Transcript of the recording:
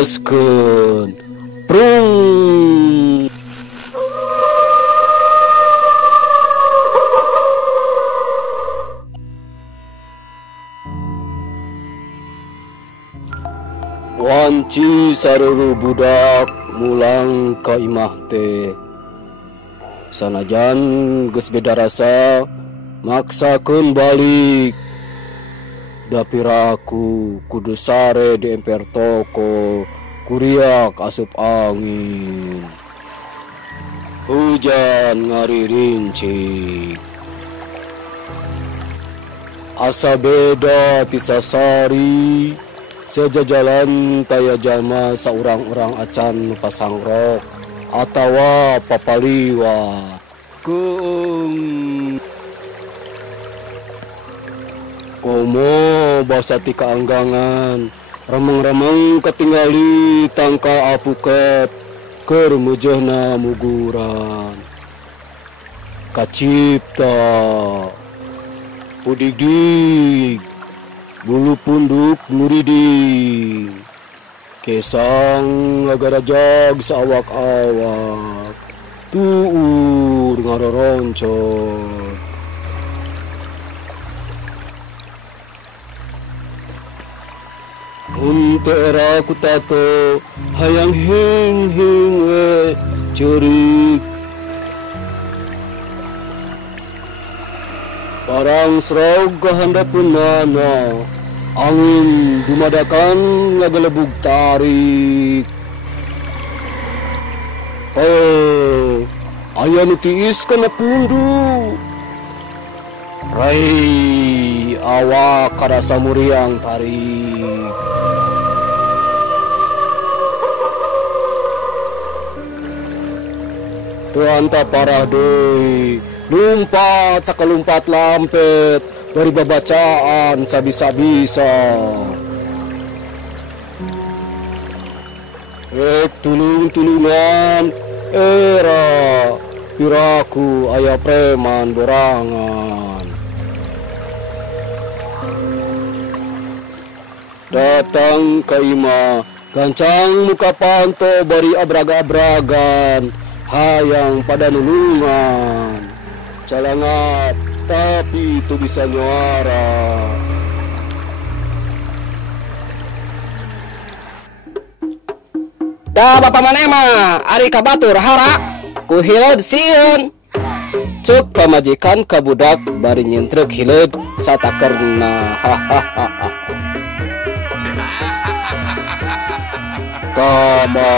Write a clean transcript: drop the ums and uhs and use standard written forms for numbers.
bereskeun. Prung. Wanci saruru budak mulang ka imah teh. Sanajan geus beda rasa maksakeun balik. Dapiraku kudu sare di emper toko kuriak asup angin. Hujan ngaririncik. Asa beda tisasari. Sejajalan taya jalma saurang-urang acan pasangrok atawa papaliwa keung komo basa ti kaanggangan remeng-remeng ketinggali tangka apuket keur mujehna muguran kacipta udig-dig bulu punduk nuriding kesang ngagarajag sa awak-awak tuur ngaroroncot unte era kutato hayang hing-hing cerik parang srog kahandapeunana angin dumadakan ngagalebug tarik. Oh, aya nu tiis kana pundu. Rai awak karasa muriang tarik. Tuan tak parah deui. Lumpat sakalumpat lampet dari babacaan sabisa-bisa. Tulung-tulungan era piraku aya preman borangan. Datang ke imah gancang muka panto bari abraga-abragan hayang pada nulungan. Calangat tapi itu bisa nyuara. Da bapak manema ari kabatur harak ku hileud sieun. Cuk pamajikan ka budak bari nyentreuk hileud satakerna. Kama